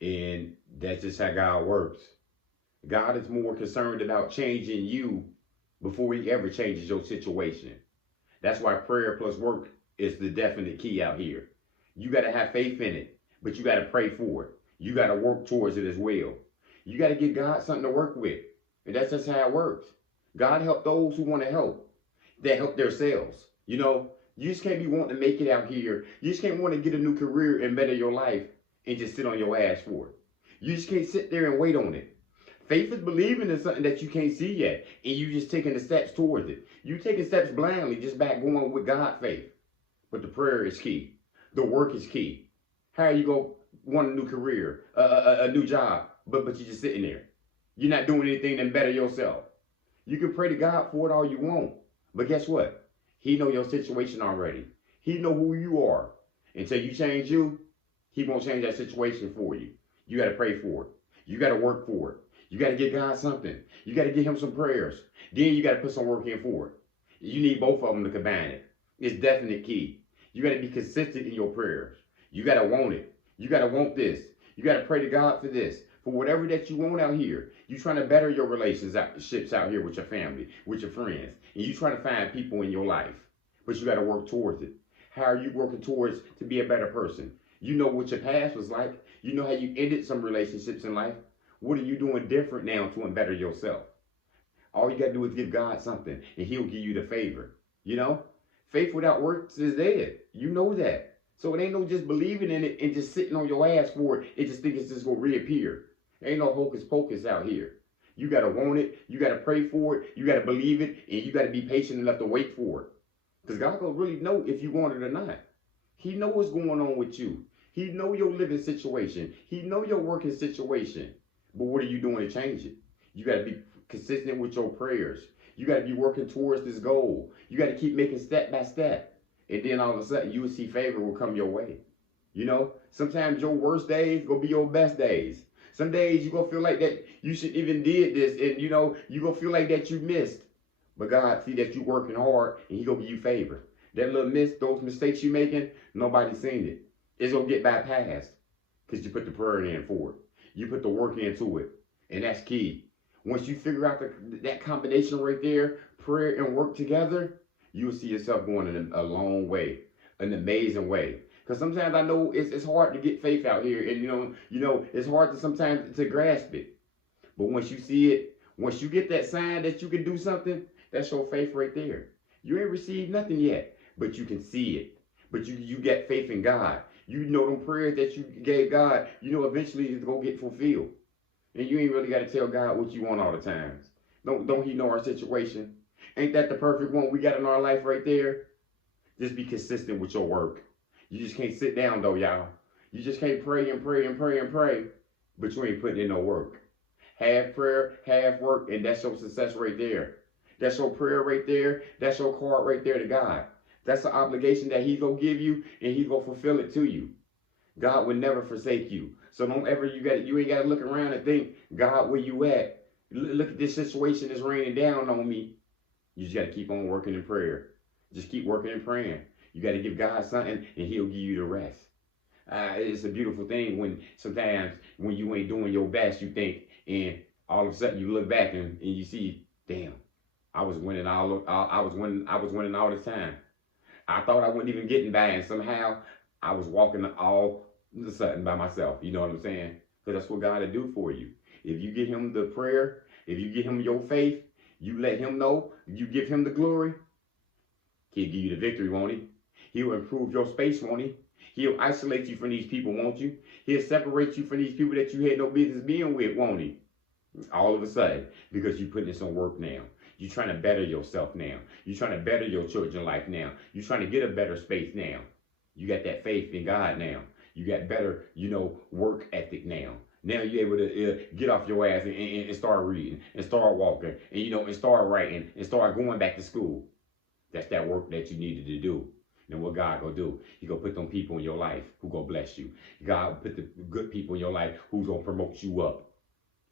And that's just how God works. God is more concerned about changing you before he ever changes your situation. That's why prayer plus work is the definite key out here. You got to have faith in it, but you got to pray for it. You got to work towards it as well. You got to give God something to work with. And that's just how it works. God help those who want to help, that help themselves. You know, you just can't be wanting to make it out here. You just can't want to get a new career and better your life and just sit on your ass for it. You just can't sit there and wait on it. Faith is believing in something that you can't see yet, and you just taking the steps towards it. You taking steps blindly, just back going with God faith. But the prayer is key. The work is key. How you go want a new career, a new job, but you're just sitting there. You're not doing anything to better yourself. You can pray to God for it all you want, but guess what? He know your situation already. He know who you are. Until you change you, he won't change that situation for you. You got to pray for it. You got to work for it. You got to give God something. You got to give him some prayers. Then you got to put some work in for it. You need both of them to combine it. It's definite key. You got to be consistent in your prayers. You got to want it. You got to want this. You got to pray to God for this. For whatever that you want out here. You trying to better your relationships out here with your family, with your friends. And you trying to find people in your life. But you got to work towards it. How are you working towards to be a better person? You know what your past was like. You know how you ended some relationships in life. What are you doing different now to better yourself? All you got to do is give God something, and he'll give you the favor. You know? Faith without works is dead. You know that. So it ain't no just believing in it and just sitting on your ass for it and just think it's just going to reappear. Ain't no hocus pocus out here. You got to want it. You got to pray for it. You got to believe it. And you got to be patient enough to wait for it. Because God going to really know if you want it or not. He know what's going on with you. He know your living situation. He know your working situation. But what are you doing to change it? You got to be consistent with your prayers. You got to be working towards this goal. You got to keep making step by step. And then all of a sudden, you will see favor will come your way. You know, sometimes your worst days going to be your best days. Some days you going to feel like that you should even did this. And, you know, you going to feel like that you missed. But God see that you working hard and he going to give you favor. That little miss, those mistakes you making, nobody's seen it. It's going to get bypassed because you put the prayer in for it. You put the work into it. And that's key. Once you figure out that combination right there, prayer and work together, you'll see yourself going in a long way, an amazing way. Because sometimes I know it's hard to get faith out here, and you know it's hard to sometimes to grasp it. But once you see it, once you get that sign that you can do something, that's your faith right there. You ain't received nothing yet, but you can see it. But you get faith in God. You know them prayers that you gave God, you know eventually it's gonna get fulfilled. And you ain't really got to tell God what you want all the times. Don't he know our situation? Ain't that the perfect one we got in our life right there? Just be consistent with your work. You just can't sit down though, y'all. You just can't pray and pray and pray and pray, but you ain't putting in no work. Half prayer, half work, and that's your success right there. That's your prayer right there. That's your card right there to God. That's the obligation that he's going to give you, and he's going to fulfill it to you. God will never forsake you. So don't ever, you ain't got to look around and think, God, where you at? Look at this situation that's raining down on me. You just got to keep on working in prayer. Just keep working and praying. You got to give God something, and he'll give you the rest. It's a beautiful thing when sometimes when you ain't doing your best, you think, and all of a sudden you look back and you see, damn, I was winning I was winning all this time. I thought I wasn't even getting by, and somehow I was walking all of a sudden by myself. You know what I'm saying? Because that's what God will do for you. If you give him the prayer, if you give him your faith, you let him know, you give him the glory, he'll give you the victory, won't he? He'll improve your space, won't he? He'll isolate you from these people, won't you? He'll separate you from these people that you had no business being with, won't he? All of a sudden, because you put in some work now. You're trying to better yourself now. You're trying to better your children's life now. You're trying to get a better space now. You got that faith in God now. You got better, work ethic now. Now you're able to get off your ass and start reading and start walking and start writing and start going back to school. That's that work that you needed to do. And what God gonna do? He gonna put them people in your life who gonna bless you. God will put the good people in your life who's gonna promote you up.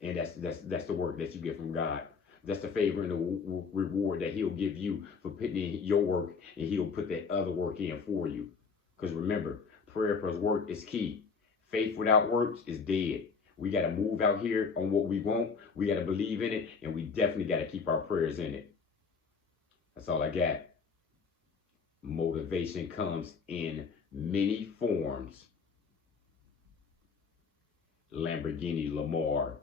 And that's the work that you get from God. That's the favor and the reward that he'll give you for putting in your work, and he'll put that other work in for you. Because remember, prayer plus work is key. Faith without works is dead. We got to move out here on what we want. We got to believe in it, and we definitely got to keep our prayers in it. That's all I got. Motivation comes in many forms. Lamborghini Lamar